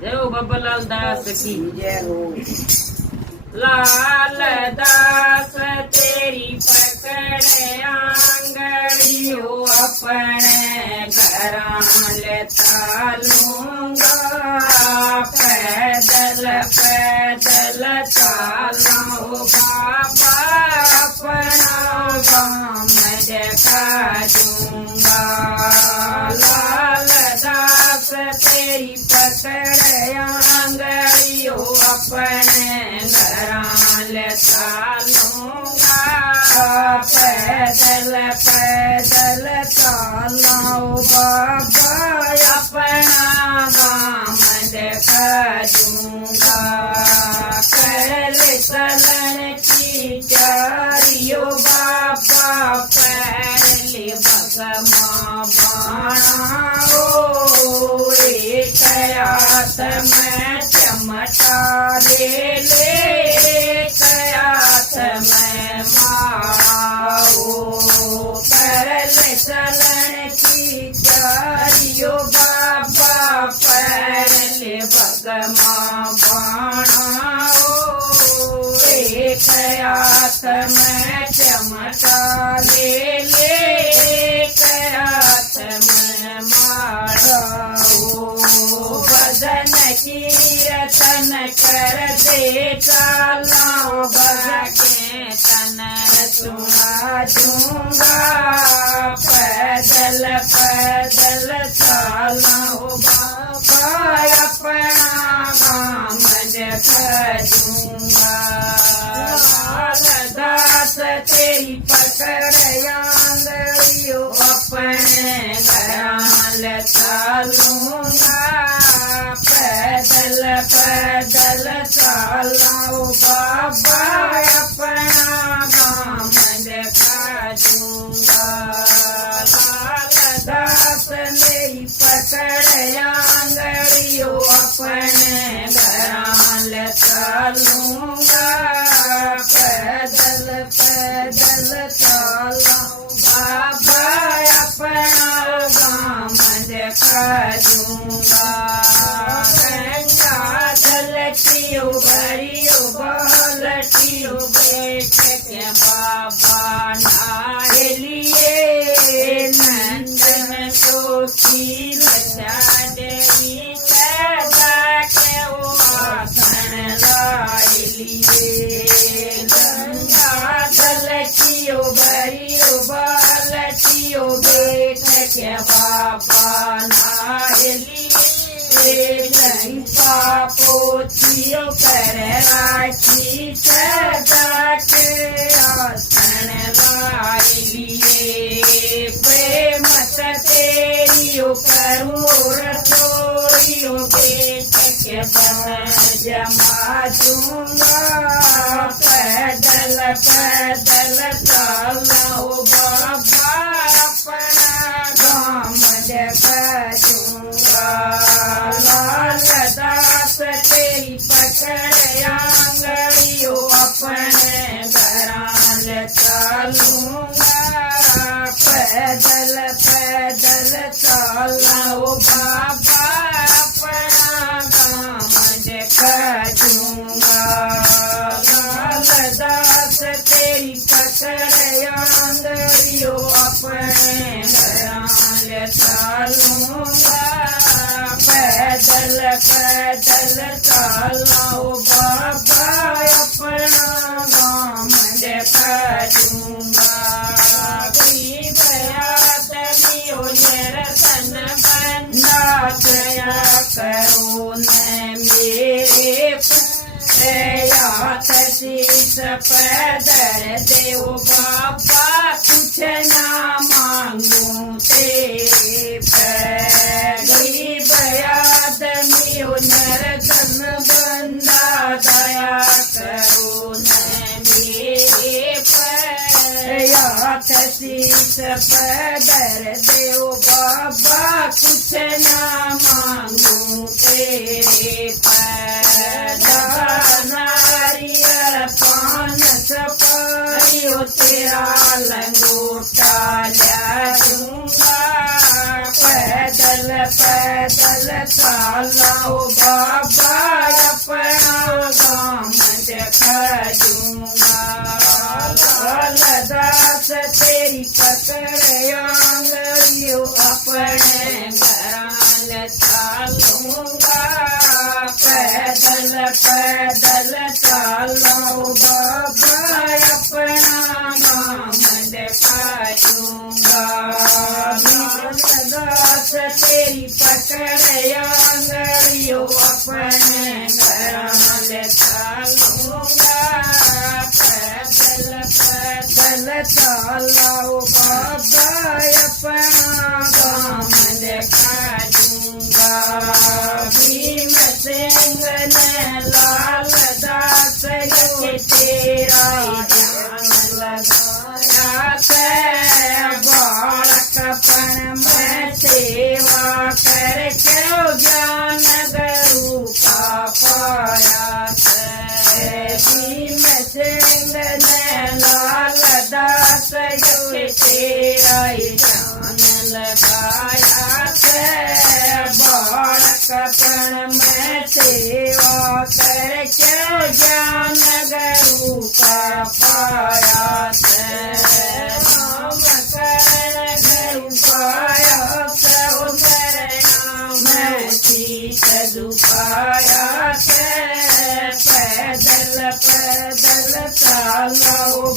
जय हो बब्बरलाल दास की जय हो। लाल दास तेरी पकड़ आंगड़ियो अपने घरां लेता लूंगा। पैदल पैदल चालो बाबा अपना गाँव देखा दूंगा। लाल दास तेरी पकड़ आंगड़ियो अपने घरां लेता लूंगा। पैदल पैदल चालो बाबा अपना गाँव देखा दूंगा। पहले चलन की चारियो बाबा पहले बसमा बाणा ओ एक हाथ में चमटा ले हाथ में माओ। पहले चलन की चारियो बाबा पहले बसमा बाणा ओ एक हाथ में चमटा ले हाथ में मारो। बदन की रतन कर दे चालो बके तन सुना दूंगा। पैदल पैदल चालो बाबा अपना गाँव देखा दूंगा। लाल दास तेरी पकड़ आंगड़ियो अपने घरां लेता लूंगा। पैदल पैदल चालो बाबा अपना गाँव देखा दूंगा। लाल दास मेरी पकड़ आंगड़ियो अपने घरां लेता लूंगा। पैदल पैदल चालो बाबा अपना गाँव देखा दूंगा। गंगा जलतियो भरियो बालटियो बैठ के बाबा नहा लिए। नंदन को खीर देवी सदा के वो आसन लाई लिए। गंगा जलतियो भरियो बालटियो बैठ के बाबा नहा लिए। पोथियो कर राखी सदा के आसन लाई लिए। प्रेम से तेरियो करूँ रसोइयो बेच के बन जमा दूंगा। पैदल पैदल चालो बाबा अपना गाँव देखा दूंगा। लाल दास तेरी पकड़ आंगड़ियो अपने घरां लेता लूंगा। पैदल पैदल चालो बाबा अपना गाँव देखा दूंगा। लाल दास तेरी पकड़ आंगड़ियो अपने घरां लेता लूंगा। पैदल पैदल चालो बाबा अपना गाँव देखा दूंगा। गरीब आदमियों निरसन बंदा दया करो न मेरे शीश पैदल देव बाबा कुछ ना मांगू तेरे गरीब आदमियों नरतन बंदा दया करो न मेरे शीश पैदल देव बाबा कुछ ना मांगू तेरे नारियल पान सपारियो तेरा लंगोटा ला दूंगा। पैदल पैदल चालो लाओ बाबा अपना गाम दिखा दूंगा लालदास तेरी पकड़ आंगलियों अपने घर चलूंगा पैदल पैदल चलो बाबा अपना गाम दिखा दूंगा लालदास तेरी पकड़ आंगलियों अपने घर चलूंगा पैदल पैदल चलो बाबा अपना गाम दिखा दूंगा भीम सिंह ने लालदास के तेरा ध्यान लगाया है बालकपन में सेवा करके ज्ञान गुरु का पाया है भीम सिंह ने लालदास के तेरा ध्यान लगाया है बालकपन में सेवा करके ज्ञान गुरु का पाया है नाम करण गुरु पाया मैं शीश दुखाया है पैदल पैदल चलो